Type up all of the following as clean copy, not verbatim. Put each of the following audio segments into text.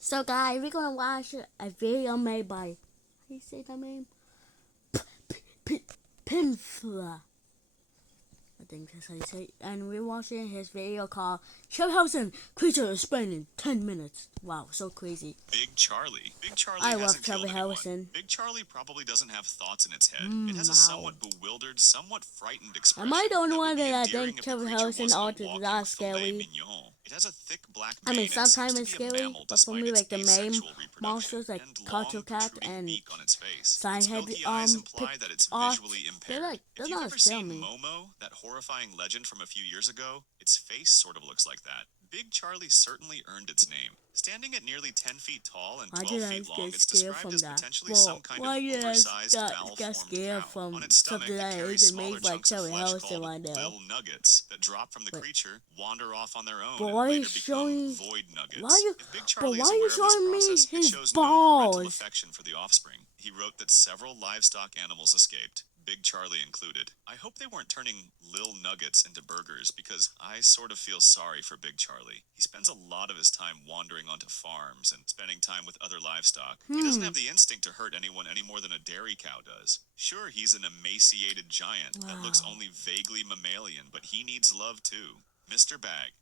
So guys, we're gonna watch a video made by, how do you say that name? Pinfla. I think that's how you say it. And we're watching his video called Henderson Creature Explained in 10 minutes. Wow, so crazy. Big Charlie. Big Charlie I love hasn't Trevor killed anyone. Henderson. Big Charlie probably doesn't have thoughts in its head. It has a Wow. somewhat bewildered, somewhat frightened expression. Am I the only that one would be that I endearing think if the Trevor creature Henderson wasn't a altered walking that filet scary? mignon. It has a thick black I mane mean, and seems sometimes to it's be a scary, mammal but for me, despite its like the main asexual reproduction monsters like and Culture long Cat protruding and beak on its face. Side Its Head, milky eyes imply picked that it's off. visually They're impaired. they're If you've not ever scare seen me. Momo, that horrifying legend from a few years ago, its face sort of looks like that. Big Charlie certainly earned its name. Standing at nearly 10 feet tall and 12 feet long, it's described as potentially some kind of oversized, malformed cow. On its stomach, it carries smaller chunks of flesh called little nuggets that drop from the creature, wander off on their own, and later become void nuggets. If Big Charlie is aware of this process, it shows no parental affection for the offspring. He wrote that several livestock animals escaped, Big Charlie included. I hope they weren't turning Lil Nuggets into burgers because I sort of feel sorry for Big Charlie. He spends a lot of his time wandering onto farms and spending time with other livestock. He doesn't have the instinct to hurt anyone any more than a dairy cow does. Sure, he's an emaciated giant that looks only vaguely mammalian, but he needs love too. Mr. Bag.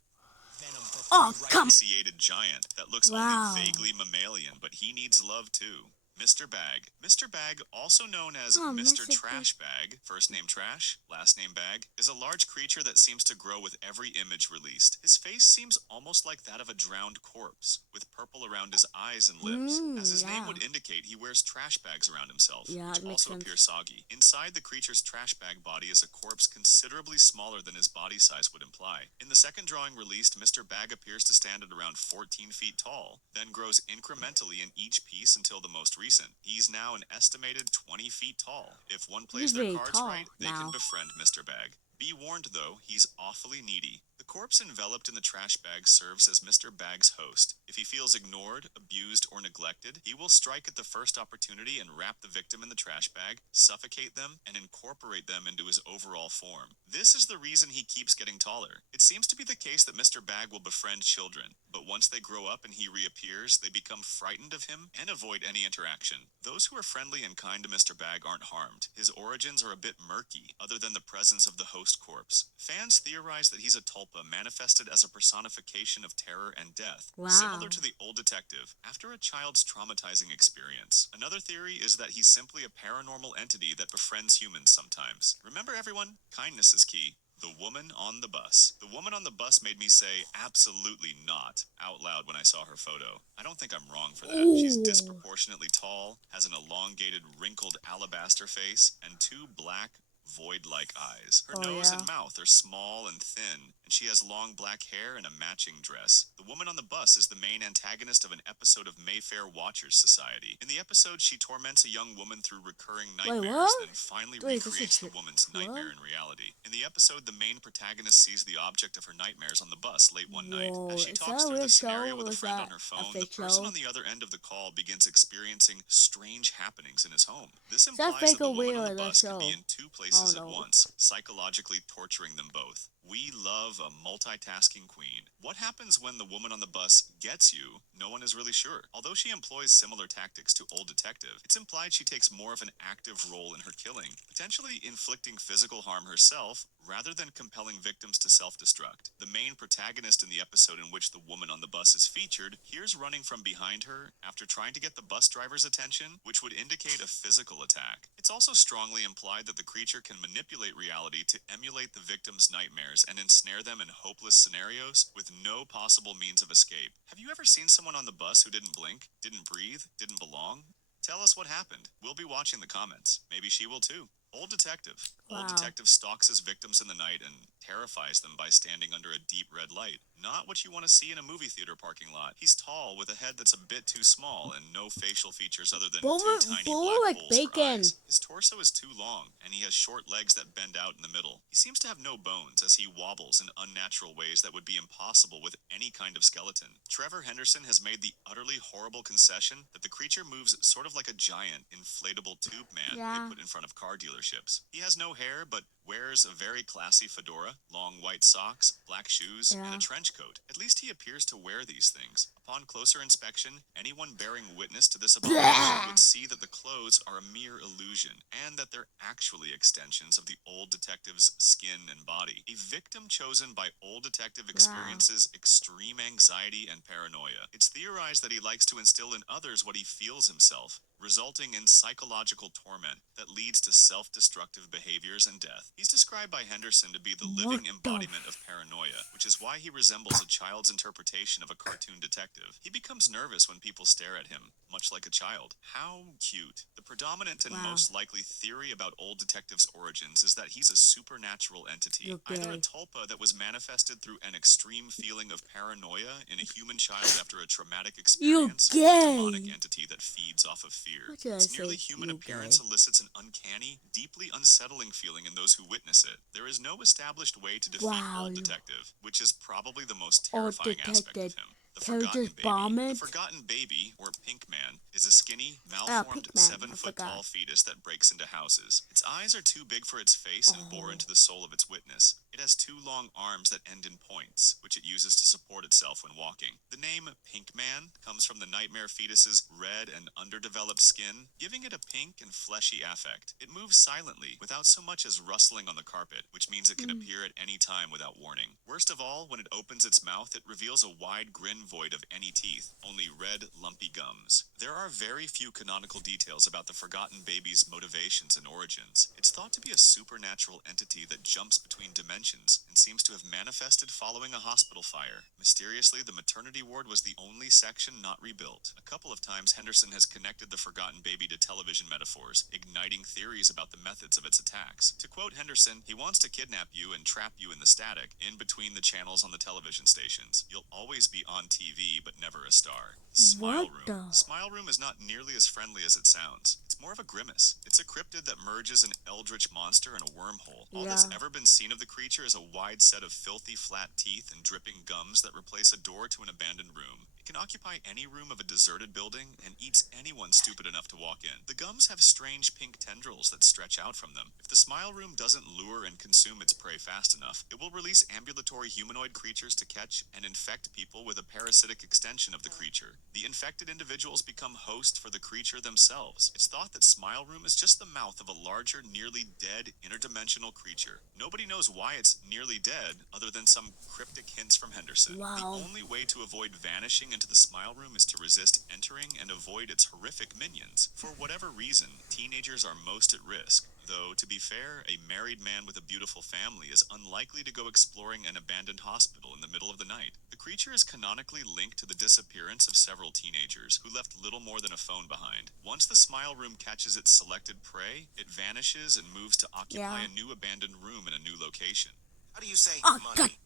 Oh, come! Emaciated giant that looks only vaguely mammalian, but he needs love too. Mr. Bag. Mr. Bag, also known as Mr. Trash Bag, first name Trash, last name Bag, is a large creature that seems to grow with every image released. His face seems almost like that of a drowned corpse, with purple around his eyes and lips. As his name would indicate, he wears trash bags around himself, which also appear soggy. Inside the creature's trash bag body is a corpse considerably smaller than his body size would imply. In the second drawing released, Mr. Bag appears to stand at around 14 feet tall, then grows incrementally in each piece until the most recent. He's now an estimated 20 feet tall. If one plays their cards right, they can befriend Mr. Bag. Be warned though, he's awfully needy. The corpse enveloped in the trash bag serves as Mr. Bag's host. If he feels ignored, abused, or neglected, he will strike at the first opportunity and wrap the victim in the trash bag, suffocate them, and incorporate them into his overall form. This is the reason he keeps getting taller. It seems to be the case that Mr. Bag will befriend children, but once they grow up and he reappears, they become frightened of him and avoid any interaction. Those who are friendly and kind to Mr. Bag aren't harmed. His origins are a bit murky, other than the presence of the host corpse. Fans theorize that he's a tulpa manifested as a personification of terror and death, similar to the old detective after a child's traumatizing experience. Another theory is that he's simply a paranormal entity that befriends humans sometimes. Remember everyone, kindness is key. The woman on the bus. The woman on the bus made me say absolutely not out loud when I saw her photo. I don't think I'm wrong for that. She's disproportionately tall, has an elongated, wrinkled alabaster face, and two black, void-like eyes. Her nose and mouth are small and thin, and she has long black hair and a matching dress. The woman on the bus is the main antagonist of an episode of Mayfair Watchers Society. In the episode, she torments a young woman through recurring nightmares, then finally recreates the woman's nightmare in reality. In the episode, the main protagonist sees the object of her nightmares on the bus late one night. As she talks through the scenario with a friend on her phone, the person on the other end of the call begins experiencing strange happenings in his home. This implies that the woman on the bus could be in two places at once, psychologically torturing them both. We love a multitasking queen. What happens when the woman on the bus gets you? No one is really sure. Although she employs similar tactics to Old Detective, it's implied she takes more of an active role in her killing, potentially inflicting physical harm herself rather than compelling victims to self-destruct. The main protagonist in the episode in which the woman on the bus is featured hears running from behind her after trying to get the bus driver's attention, which would indicate a physical attack. It's also strongly implied that the creature can manipulate reality to emulate the victim's nightmares and ensnare them in hopeless scenarios with no possible means of escape. Have you ever seen someone on the bus who didn't blink, didn't breathe, didn't belong? Tell us what happened. We'll be watching the comments. Maybe she will too. Old Detective. Old Detective stalks his victims in the night and terrifies them by standing under a deep red light. Not what you want to see in a movie theater parking lot. He's tall with a head that's a bit too small and no facial features other than two tiny black holes for eyes. His torso is too long and he has short legs that bend out in the middle. He seems to have no bones as he wobbles in unnatural ways that would be impossible with any kind of skeleton. Trevor Henderson has made the utterly horrible concession that the creature moves sort of like a giant inflatable tube man they put in front of car dealerships. He has no hair, but Wears a very classy fedora, long white socks, black shoes, and a trench coat. At least he appears to wear these things. Upon closer inspection, anyone bearing witness to this abomination would see that the clothes are a mere illusion, and that they're actually extensions of the old detective's skin and body. A victim chosen by old detective experiences extreme anxiety and paranoia. It's theorized that he likes to instill in others what he feels himself, resulting in psychological torment that leads to self-destructive behaviors and death. He's described by Henderson to be the living embodiment of paranoia, which is why he resembles a child's interpretation of a cartoon detective. He becomes nervous when people stare at him, much like a child. How cute. The predominant and most likely theory about old detective's origins is that he's a supernatural entity, either a tulpa that was manifested through an extreme feeling of paranoia in a human child after a traumatic experience, or a demonic entity that feeds off of fear. Its nearly human appearance elicits an uncanny, deeply unsettling feeling in those who witness it. There is no established way to defeat Old Detective, which is probably the most terrifying aspect of him. The Forgotten Baby. The Forgotten Baby, or Pink Man, is a skinny, malformed, 7-foot-tall fetus that breaks into houses. Its eyes are too big for its face and bore into the soul of its witness. It has 2 long arms that end in points, which it uses to support itself when walking. The name Pink Man comes from the nightmare fetus's red and underdeveloped skin, giving it a pink and fleshy affect. It moves silently, without so much as rustling on the carpet, which means it can appear at any time without warning. Worst of all, when it opens its mouth, it reveals a wide grin void of any teeth, only red, lumpy gums. There are very few canonical details about the Forgotten Baby's motivations and origins. It's thought to be a supernatural entity that jumps between dimensions and seems to have manifested following a hospital fire. Mysteriously, the maternity ward was the only section not rebuilt. A couple of times, Henderson has connected the Forgotten Baby to television metaphors, igniting theories about the methods of its attacks. To quote Henderson, he wants to kidnap you and trap you in the static, in between the channels on the television stations. You'll always be on TV, but never a star. Smile Room. Smile Room is not nearly as friendly as it sounds. It's more of a grimace. It's a cryptid that merges an eldritch monster and a wormhole. All that's ever been seen of the creature is a wide set of filthy flat teeth and dripping gums that replace a door to an abandoned room. It can occupy any room of a deserted building and eats anyone stupid enough to walk in. The gums have strange pink tendrils that stretch out from them. If the Smile Room doesn't lure and consume its prey fast enough, it will release ambulatory humanoid creatures to catch and infect people with a parasitic extension of the creature. The infected individuals become host for the creature themselves. It's thought that Smile Room is just the mouth of a larger, nearly dead, interdimensional creature. Nobody knows why it's nearly dead, other than some cryptic hints from Henderson. The only way to avoid vanishing into the Smile Room is to resist entering and avoid its horrific minions. For whatever reason, teenagers are most at risk. Though, to be fair, a married man with a beautiful family is unlikely to go exploring an abandoned hospital in the middle of the night. The creature is canonically linked to the disappearance of several teenagers who left little more than a phone behind. Once the Smile Room catches its selected prey, it vanishes and moves to occupy a new abandoned room in a new location. How do you say money?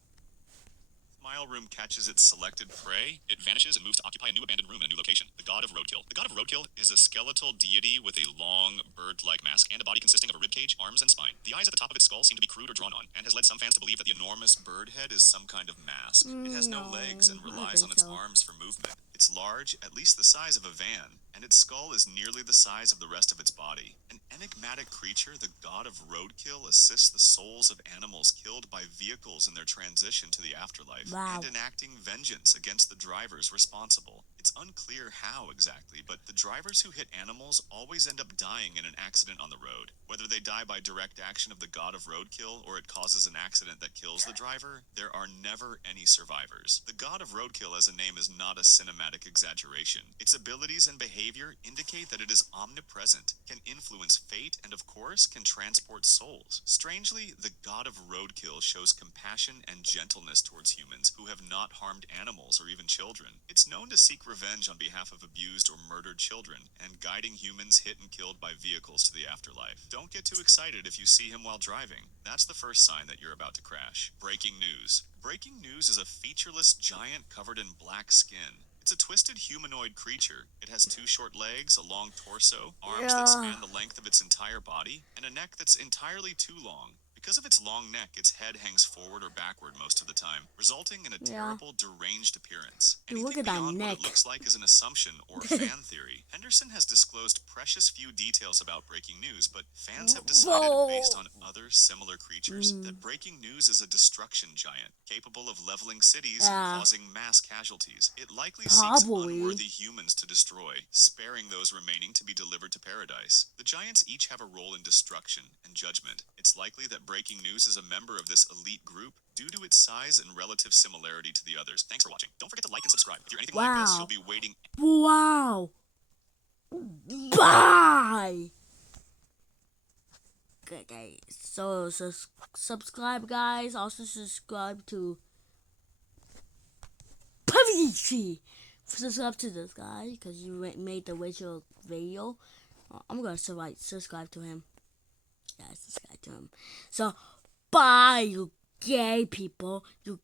Smile Room catches its selected prey, it vanishes and moves to occupy a new abandoned room in a new location. The God of Roadkill. The God of Roadkill is a skeletal deity with a long, bird-like mask and a body consisting of a ribcage, arms, and spine. The eyes at the top of its skull seem to be crude or drawn on, and has led some fans to believe that the enormous bird head is some kind of mask. It has no legs and relies on its arms for movement. It's large, at least the size of a van, and its skull is nearly the size of the rest of its body. An enigmatic creature, the God of Roadkill assists the souls of animals killed by vehicles in their transition to the afterlife, and enacting vengeance against the drivers responsible. It's unclear how exactly, but the drivers who hit animals always end up dying in an accident on the road. Whether they die by direct action of the God of Roadkill or it causes an accident that kills the driver, there are never any survivors. The God of Roadkill as a name is not a cinematic exaggeration. Its abilities and behavior indicate that it is omnipresent, can influence fate, and of course can transport souls. Strangely, the God of Roadkill shows compassion and gentleness towards humans who have not harmed animals or even children. It's known to seek revenge on behalf of abused or murdered children, and guiding humans hit and killed by vehicles to the afterlife. Don't get too excited if you see him while driving. That's the first sign that you're about to crash. Breaking news. Breaking news is a featureless giant covered in black skin. It's a twisted humanoid creature. It has 2 short legs, a long torso, arms that span the length of its entire body, and a neck that's entirely too long. Because of its long neck, its head hangs forward or backward most of the time, resulting in a terrible, deranged appearance. Dude, Anything look at that beyond neck. what it looks like is an assumption or fan theory. Henderson has disclosed precious few details about breaking news, but fans have decided, based on other similar creatures, that breaking news is a destruction giant, capable of leveling cities and causing mass casualties. It likely seeks unworthy humans to destroy, sparing those remaining to be delivered to paradise. The giants each have a role in destruction and judgment. It's likely that breaking news is a member of this elite group due to its size and relative similarity to the others. Thanks for watching. Don't forget to like and subscribe. If you're anything like this, you'll be waiting. Wow. Bye. Okay, so subscribe, guys. Also subscribe to PUBG. Subscribe to this guy because you made the original video. I'm gonna subscribe to him. Yeah, subscribe to him. So, bye, you gay people. You